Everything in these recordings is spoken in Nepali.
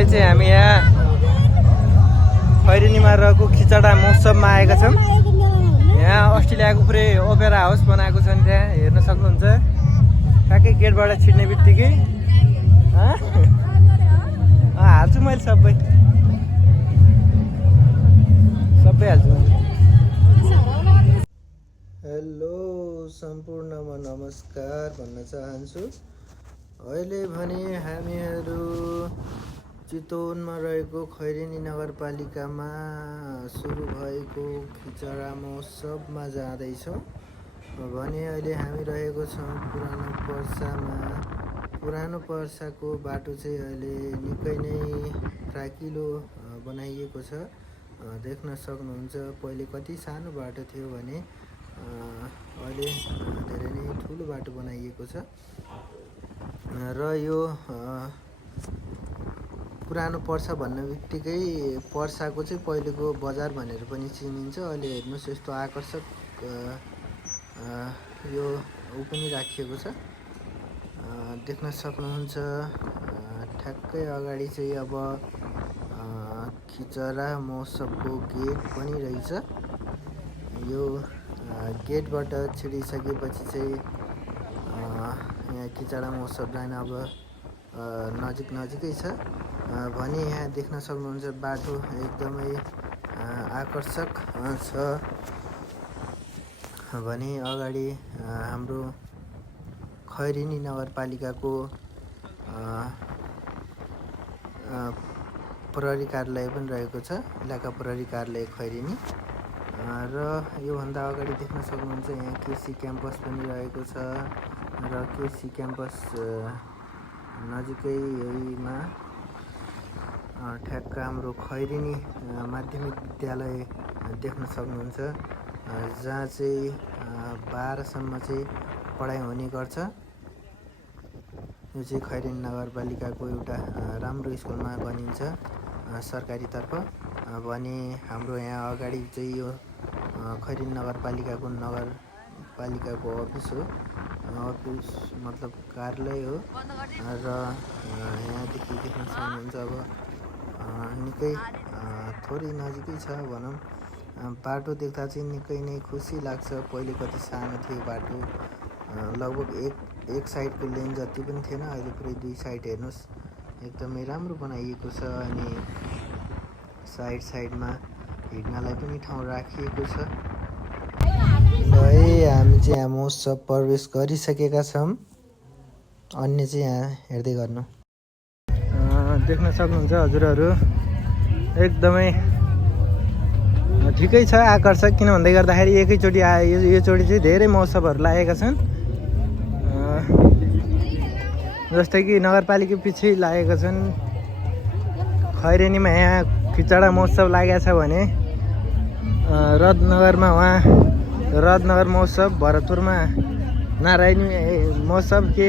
अहिले चाहिँ हामी यहाँ खैरेनीमा रहेको खिचडा महोत्सवमा आएका छौँ। यहाँ अस्ट्रेलियाको पुरै ओपेरा हाउस बनाएको छ नि, त्यहाँ हेर्न सक्नुहुन्छ। ठ्याक्कै गेटबाट छिर्ने बित्तिकै हाल्छु मैले सबै हाल्छु। हेलो सम्पूर्णमा नमस्कार भन्न चाहन्छु। अहिले भने हामीहरू चितवनमा रहेको खैरेनी नगरपालिकामा सुरु भएको खिचडा महोत्सवमा जाँदैछौँ भने अहिले हामी रहेको छौँ पुरानो पर्सामा। पुरानो पर्साको बाटो चाहिँ अहिले निकै नै फ्राकिलो बनाइएको छ। देख्न सक्नुहुन्छ पहिले कति सानो बाटो थियो भने अहिले धेरै नै ठुलो बाटो बनाइएको छ। र यो पुरानो पर्सा भन्ने बित्तिकै पर्साको चाहिँ पहिलेको बजार भनेर पनि चिनिन्छ। अहिले हेर्नुहोस् यस्तो आकर्षक यो ऊ पनि राखिएको छ, देख्न सक्नुहुन्छ। ठ्याक्कै अगाडि चाहिँ अब खिचडा महोत्सवको गेट पनि रहेछ। यो गेटबाट छिरिसकेपछि चाहिँ यहाँ खिचडा महोत्सव जान अब नजिकै छ भने यहाँ देख्न सक्नुहुन्छ बाटो एकदमै आकर्षक छ भने अगाडि हाम्रो खैरेनी नगरपालिकाको प्रहरी कार्यालय पनि रहेको छ, इलाका प्रहरी कार्यालय खैरेनी। र योभन्दा अगाडि देख्न सक्नुहुन्छ यहाँ केसी क्याम्पस पनि रहेको छ र केसी क्याम्पस नजिकैमा ठ्याक्क हाम्रो खैरेनी माध्यमिक विद्यालय देख्न सक्नुहुन्छ, जहाँ चाहिँ 12सम्म चाहिँ पढाइ हुने गर्छ। यो चाहिँ खैरेनी नगरपालिकाको एउटा राम्रो स्कुलमा गनिन्छ सरकारीतर्फ भने हाम्रो यहाँ अगाडि चाहिँ यो खैरेनी नगरपालिकाको अफिस हो, अफिस मतलब कार्यालय हो। र यहाँदेखि देख्न सक्नुहुन्छ अब निकै थोरै नजिकै छ भनौँ। बाटो देख्दा चाहिँ निकै नै खुसी लाग्छ। पहिले कति सानो थियो बाटो, लगभग एक साइडको लेन जति पनि थिएन, अहिले पुरै दुई साइड हेर्नुहोस् एकदमै राम्रो बनाइएको छ। अनि साइडमा हिँड्नलाई पनि ठाउँ राखिएको छ। ल हामी चाहिँ यहाँ महोत्सव प्रवेश गरिसकेका छौँ। अन्य चाहिँ यहाँ हेर्दै गर्नु। देख्न सक्नुहुन्छ हजुरहरू, एकदमै ठिकै छ, आकर्षक। किन भन्दै गर्दाखेरि एकैचोटि आयो, यो चोटि चाहिँ धेरै महोत्सवहरू लागेका छन्। जस्तै कि नगरपालिका पछि लागेका छन्। खैरेनीमा यहाँ खिचडा महोत्सव लागेको छ भने रत्नगरमा रत्नगर महोत्सव, भरतपुरमा नारायणी महोत्सव, के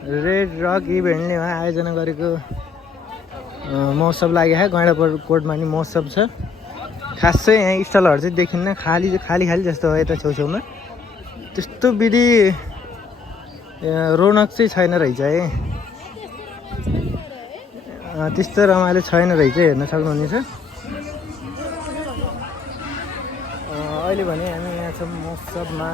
रेड रक इभेन्टले उहाँ आयोजना गरेको महोत्सव लागेको छ। गैँडाकोटमा नि महोत्सव छ। खासै यहाँ स्टलहरू चाहिँ देखिन्न, खाली जस्तो हो यता छेउछेउमा। त्यस्तो विधि रौनक चाहिँ छैन रहेछ है, त्यस्तो रमाइलो छैन रहेछ, हेर्न सक्नुहुनेछ। अहिले भने हामी यहाँ छौँ महोत्सवमा,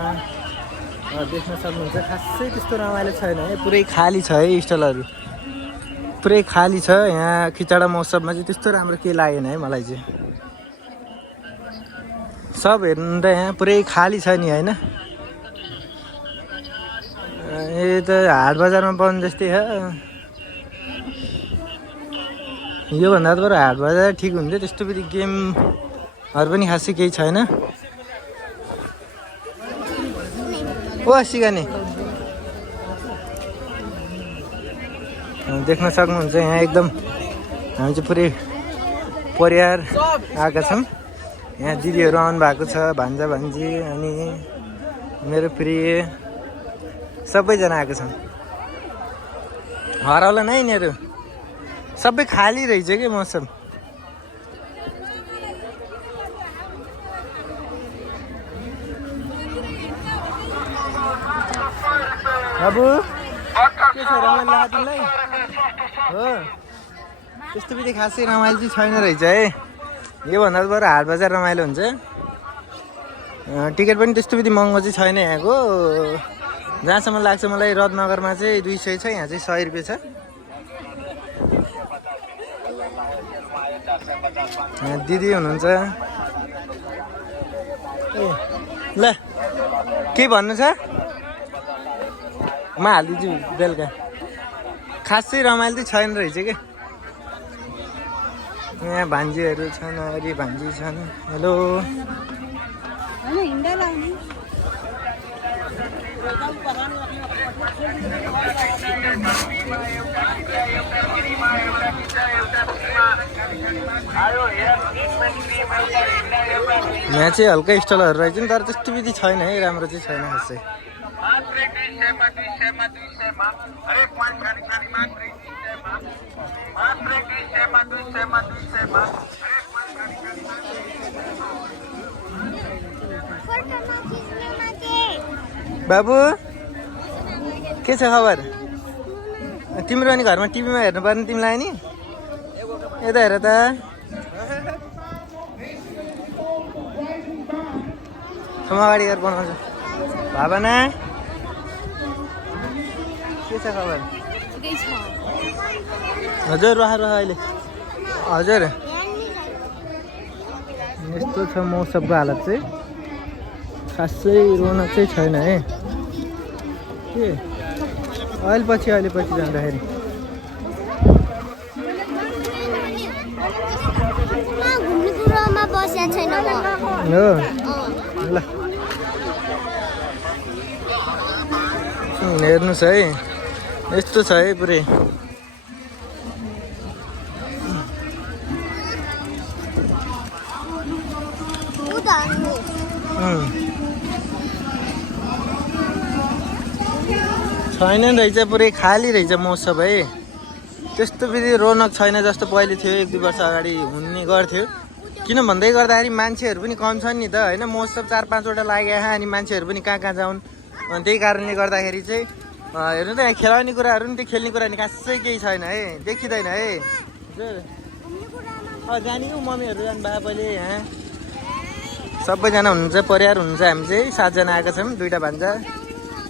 देख्न सक्नुहुन्छ। खासै त्यस्तो रमाइलो छैन है, पुरै खाली छ है, स्टलहरू पुरै खाली छ। यहाँ खिचडा महोत्सवमा चाहिँ त्यस्तो राम्रो केही लागेन है मलाई चाहिँ। सब हेर्नु त यहाँ पुरै खाली छ नि होइन। यो त हाट बजारमा पाउनु जस्तै हो। योभन्दा त बरु हाट बजार ठिक हुन्थ्यो। त्यस्तो फेरि गेमहरू पनि खासै केही छैन। ओ सिगानी देख्न सक्नुहुन्छ यहाँ एकदम हामी चाहिँ पुरै परिवार आएका छौँ। यहाँ दिदीहरू आउनु भएको छ, भान्जा भान्जी अनि मेरो प्रिय सबैजना आएको छन्। हराउला नै यिनीहरू, सबै खाली रहेछ कि मौसम। बाबु के छ, रमाइलो लाग्यो तिमीलाई? हो त्यस्तो बित्ति खासै रमाइलो चाहिँ छैन रहेछ है। योभन्दा त बरु हाट बजार रमाइलो हुन्छ। टिकट पनि त्यस्तो बित्ति महँगो चाहिँ छैन यहाँको। जहाँसम्म लाग्छ मलाई रत्नगरमा चाहिँ 200 छ, यहाँ चाहिँ 100 रुपियाँ छ। यहाँ दिदी हुनुहुन्छ। ए ल के भन्नु छ म हालिदिन्छु बेलुका। खासै रमाइलो चाहिँ छैन रहेछ क्या। यहाँ भान्जीहरू छन्, अरे भान्जी छन्। हेलो यहाँ चाहिँ हल्का स्टलहरू रहेछ नि, तर त्यस्तो विधि छैन है, राम्रो चाहिँ छैन खासै। बाबु के छ खबर? तिम्रो अनि घरमा टिभीमा हेर्नु पर्ने तिमीलाई नि। यता हेर त। अगाडि हेर बनाउँछ। भावना के छ खबर? हजुर रह अहिले। हजुर यस्तो छ मौसमको हालत चाहिँ, खासै रौनक चाहिँ छैन है। के अहिले पछि जाँदाखेरि हो ल हेर्नुहोस् है, यस्तो छ है पुरै। छैन रहेछ, पुरै खाली रहेछ महोत्सव है। त्यस्तो विधि रौनक छैन जस्तो पहिले थियो, 1-2 वर्ष अगाडि हुने गर्थ्यो। किन भन्दै गर्दाखेरि मान्छेहरू पनि कम छन् नि त होइन। महोत्सव 4-5 वटा लाग्यो अनि मान्छेहरू पनि कहाँ जाउन्। अनि त्यही कारणले गर्दाखेरि चाहिँ हेर्नु त यहाँ खेलाउने कुराहरू नि, त्यो खेल्ने कुरा नि खासै केही छैन है, देखिँदैन है। जाने हो मम्मीहरू जानु भयो पहिले। यहाँ सबैजना हुनुहुन्छ, परिवार हुनुहुन्छ। हामी चाहिँ 7 जना आएका छौँ, 2टा भान्जा,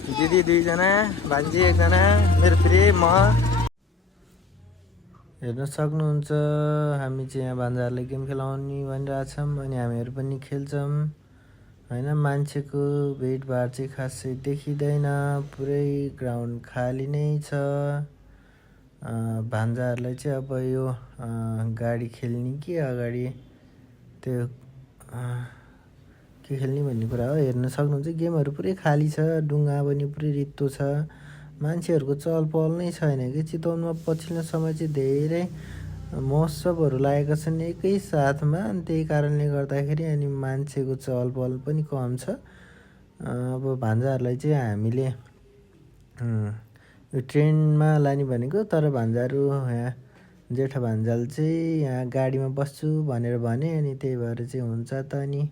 दिदी 2 जना, भान्जी 1 जना, मेरो फेरि म। हेर्न सक्नुहुन्छ हामी चाहिँ यहाँ भान्जाहरूलाई गेम खेलाउने भनिरहेछौँ अनि हामीहरू पनि खेल्छौँ होइन। मान्छेको भिडभाड चाहिँ खासै देखिँदैन, पुरै ग्राउन्ड खाली नै छ। भान्जाहरूलाई चाहिँ अब यो गाडी खेल्ने कि अगाडि त्यो के खेल्ने भन्ने कुरा हो। हेर्न सक्नुहुन्छ गेमहरू पुरै खाली छ, डुङ्गा पनि पुरै रित्तो छ, मान्छेहरूको चहल पहल नै छैन कि। चितवनमा पछिल्लो समय चाहिँ धेरै महोत्सवहरू लागेका छन् एकै साथमा, अनि त्यही कारणले गर्दाखेरि अनि मान्छेको चहल पहल पनि कम छ। अब भान्जाहरूलाई चाहिँ हामीले यो ट्रेनमा लाने भनेको, तर भान्जाहरू यहाँ जेठा भान्जाले चाहिँ यहाँ गाडीमा बस्छु भनेर भने, अनि त्यही भएर चाहिँ हुन्छ त नि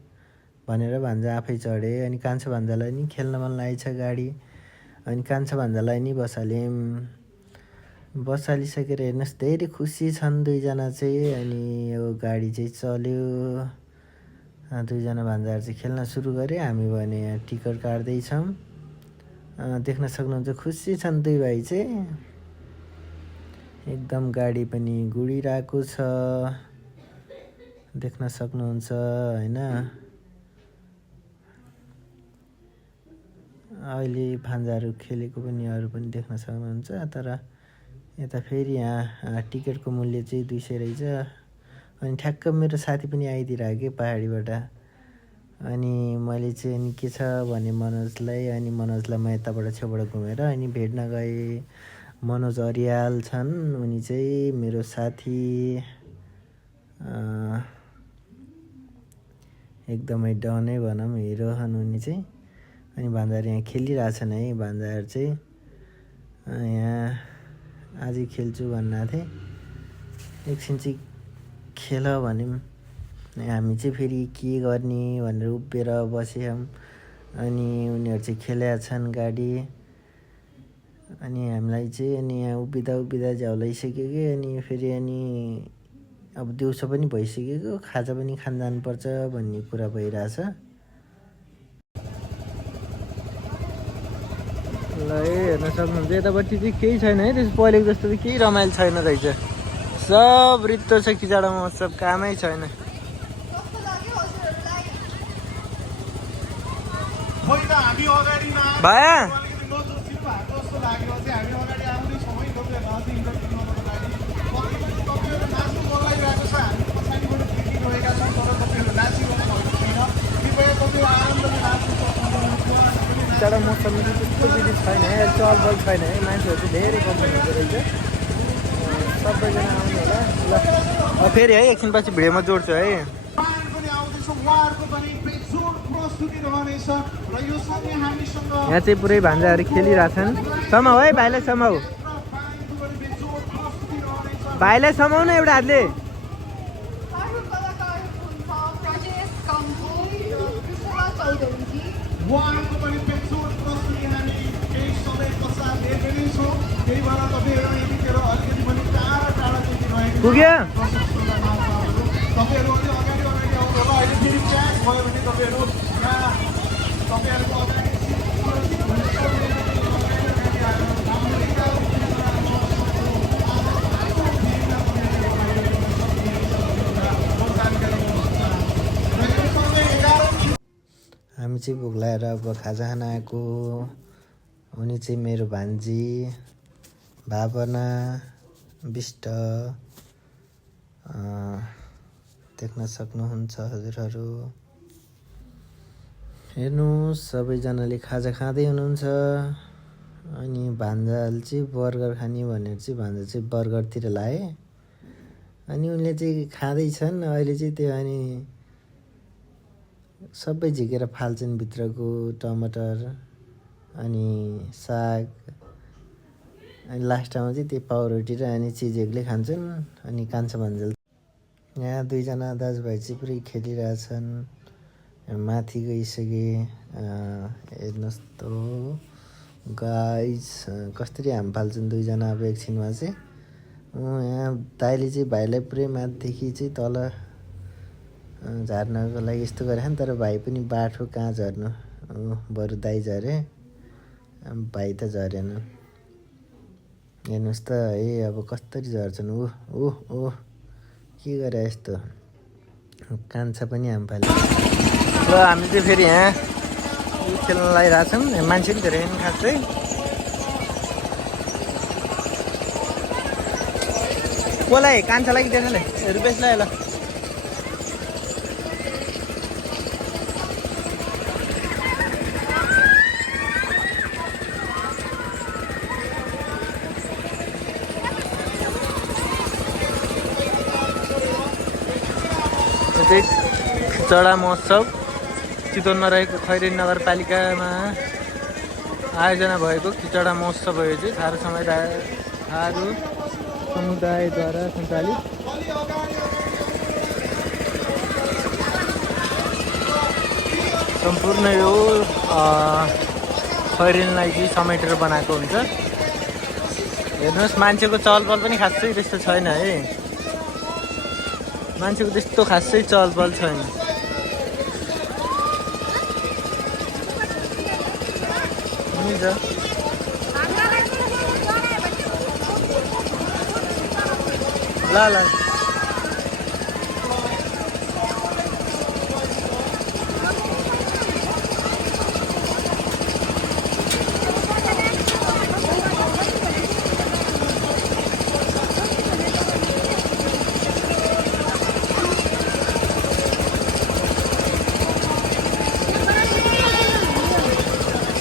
भनेर भान्जा आफै चढे। अनि कान्छा भान्जालाई नि खेल्न मन लागेको छ गाडी, अनि कान्छा भान्जालाई नि बसालिसकेर हेर्नुहोस् धेरै खुसी छन् 2 जना चाहिँ। अनि यो गाडी चाहिँ चल्यो, 2 जना भान्जाहरू चाहिँ खेल्न सुरु गरे। हामी भने यहाँ टिकट काट्दैछौँ। देख्न सक्नुहुन्छ खुसी छन् 2 भाइ चाहिँ, एकदम गाडी पनि गुडिरहेको छ, देख्न सक्नुहुन्छ होइन। अहिले भान्जाहरू खेलेको पनि अरू पनि देख्न सक्नुहुन्छ। तर यता फेरि यहाँ टिकटको मूल्य चाहिँ 200 रहेछ। अनि ठ्याक्क मेरो साथी पनि आइदिरहेको कि पहाडीबाट। अनि मैले चाहिँ अनि के छ भने मनोजलाई, अनि मनोजलाई म यताबाट छेउबाट घुमेर अनि भेट्न गएँ। मनोज अरियाल छन्, उनी चाहिँ मेरो साथी, एकदमै डनै भनौँ, हिरो हन् उनी चाहिँ। अनि भान्जाहरू यहाँ खेलिरहेछन् है। भान्जाहरू चाहिँ यहाँ आज खेल्छु भन्ना थिएँ, एकछिन चाहिँ खेल भन्यौँ। हामी चाहिँ फेरि के गर्ने भनेर उभिएर बस्यौँ। अनि उनीहरू चाहिँ खेलेका छन् गाडी। अनि हामीलाई चाहिँ अनि यहाँ उभिँदा झ्याउलाइसक्यो कि अनि फेरि अनि अब दिउँसो पनि भइसकेको खाजा पनि खान जानुपर्छ भन्ने कुरा भइरहेछ। ल हेर्न सक्नुहुन्छ यतापट्टि चाहिँ केही छैन है, त्यस पहिलेको जस्तो चाहिँ केही रमाइलो छैन रहेछ। सब रित्तो छ किचडा महोत्सव, कामै छैन। भाया किचडा महोत्सवमा चाहिँ त्यस्तो विधि छैन है, चलबल छैन है, मान्छेहरू चाहिँ धेरै कम हुँदो रहेछ। सबैजना आउनु होला। ल फेरि है एकछिनपछि भिडियोमा जोड्छु है। यहाँ चाहिँ पुरै भान्जाहरू खेलिरहेछन्। समाउ है भाइलाई, समाउ भाइलाई, समाउ न एउटा हातले। पुग्यो हामी चाहिँ भोक लागेर अब खाजा खान आएको। उनी चाहिँ मेरो भान्जी भावना विष्ट, देख्न सक्नुहुन्छ हजुरहरू। हेर्नुहोस् सबैजनाले खाजा खाँदै हुनुहुन्छ। अनि भान्जाले चाहिँ बर्गर खाने भनेर चाहिँ भान्जा चाहिँ बर्गरतिर लाए। अनि उनले चाहिँ खाँदैछन् अहिले चाहिँ त्यो अनि सबै झिकेर फाल्छन् भित्रको टमाटर अनि साग, अनि लास्टमा चाहिँ त्यो पाउरोटी र अनि चिज एक्लै खान्छन्। अनि कान्छा भान्जाल यहाँ दुईजना दाजुभाइ चाहिँ पुरै खेलिरहेछन्। माथि गइसके हेर्नुहोस् त गाइस कसरी हाम फाल्छन् दुईजना अब एकछिनमा चाहिँ। यहाँ दाइले चाहिँ भाइलाई पुरै माथिदेखि चाहिँ तल झार्नको लागि यस्तो गरे नि, तर भाइ पनि बाठो कहाँ झर्नु, बरु दाइ झरे भाइ त झरेन। हेर्नुहोस् त है अब कसरी झर्छन्। ओह के गरे यस्तो, कान्छा पनि हाम फाल्यो। र हामी चाहिँ फेरि यहाँ खेल्न लागिरहेछौँ। मान्छे पनि धेरै खासै। कसलाई कान्छालाई कि त्यसैलाई रुपेशलाई ल। खिचडा महोत्सव चितवनमा रहेको खैरेनी नगरपालिकामा आयोजना भएको खिचडा महोत्सव हो। यो चाहिँ थारू समुदायद्वारा सञ्चालित। सम्पूर्ण यो खैरेनीलाई चाहिँ समेटेर बनाएको हुन्छ। हेर्नुहोस् मान्छेको चहलपहल पनि खासै त्यस्तो छैन है, मान्छेको त्यस्तो खासै चहलपहल छैन। ल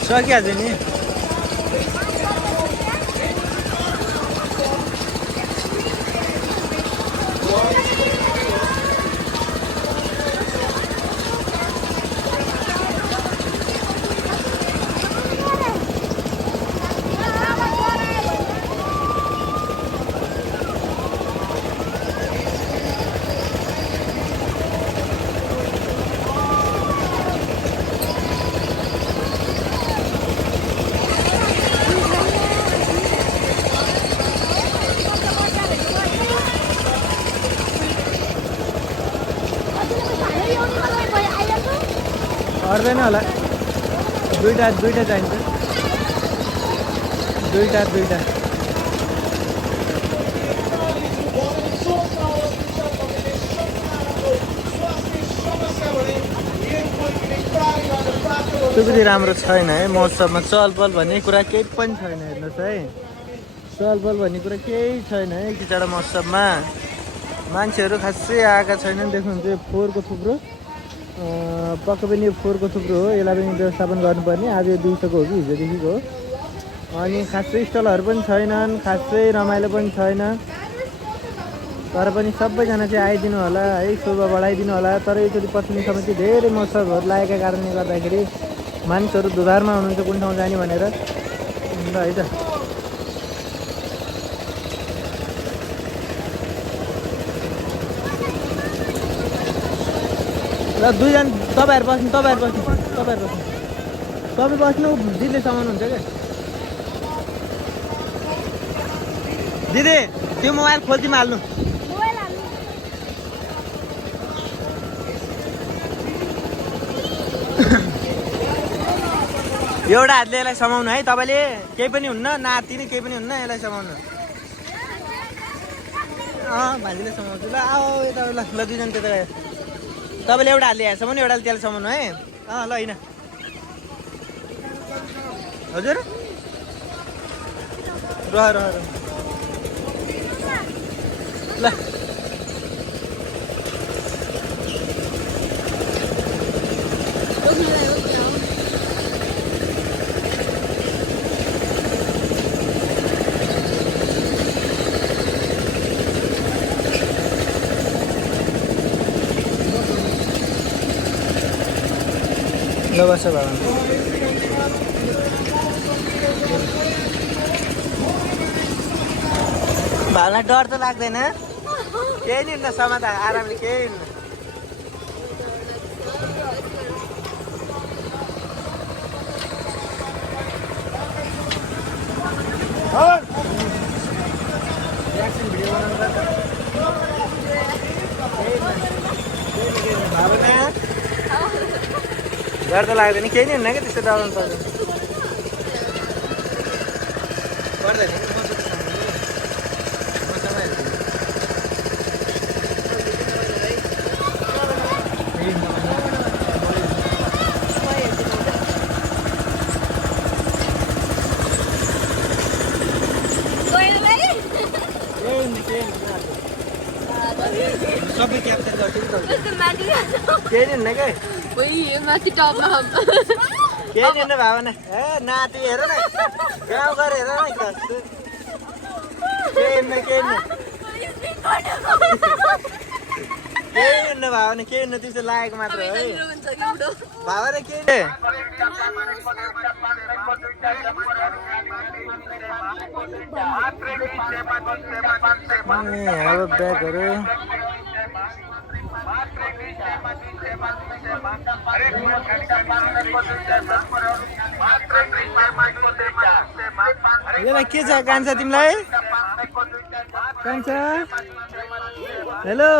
सकिहाल्छ नि। पर्दैन होला दुईटा चाहिन्छ दुईटा त्यति राम्रो छैन है महोत्सवमा चहलपहल भन्ने कुरा केही पनि छैन हेर्नुहोस् है चहलपहल भन्ने कुरा केही छैन है किचडा महोत्सवमा मान्छेहरू खासै आएका छैनन् देख्नुहुन्छ यो फोहोरको थुप्रो पक्कै पनि यो फोहोरको थुप्रो हो यसलाई पनि व्यवस्थापन गर्नुपर्ने आज यो दिउँसोको हो कि हिजोदेखिको हो अनि खासै स्टलहरू पनि छैनन् खासै रमाइलो पनि छैन तर पनि सबैजना चाहिँ आइदिनु होला है शोभा बढाइदिनु होला तर योचोटि पश्चिमी समिति धेरै महोत्सवहरू लागेका कारणले गर्दाखेरि मानिसहरू दुधारमा हुनुहुन्छ कुन ठाउँ जाने भनेर ल है त ल दुईजना तपाईहरु बस्नु तपाईँ बस्नु दिदीले सामान हुन्छ क्या दिदी त्यो मोबाइल खोल्दिमा हाल्नु एउटा हातले यसलाई समाउनु है तपाईँले केही पनि हुन्न नाति नै केही पनि हुन्न यसलाई समाउनु भान्जीले समाउँछु ल आओ यता ल दुईजना त्यता गयो तपाईँले एउटा हातले यहाँ समाउनु एउटाले त्यसलाई समाउनु है ल होइन हजुर र ल ल बस भावना डर त लाग्दैन केही नि हुन्न समाधान आरामले केही हुन्न डर त लाग्दैन केही नि हुन्न क्या त्यस्तो डराउनु पर्दैन सबै क्याप्चर गर्छु केही नि हुन्न क्या माथि टपमा केही नि हुन्न भावना ए नाति हेर न गाउँ गएर हेर न केही हुन्न केही हुन्न भावना केही हुन्न त्यस्तो लागेको मात्र है भावना के अब ब्यागहरू के छ कान्छ तिमीलाई कान्छ हेलो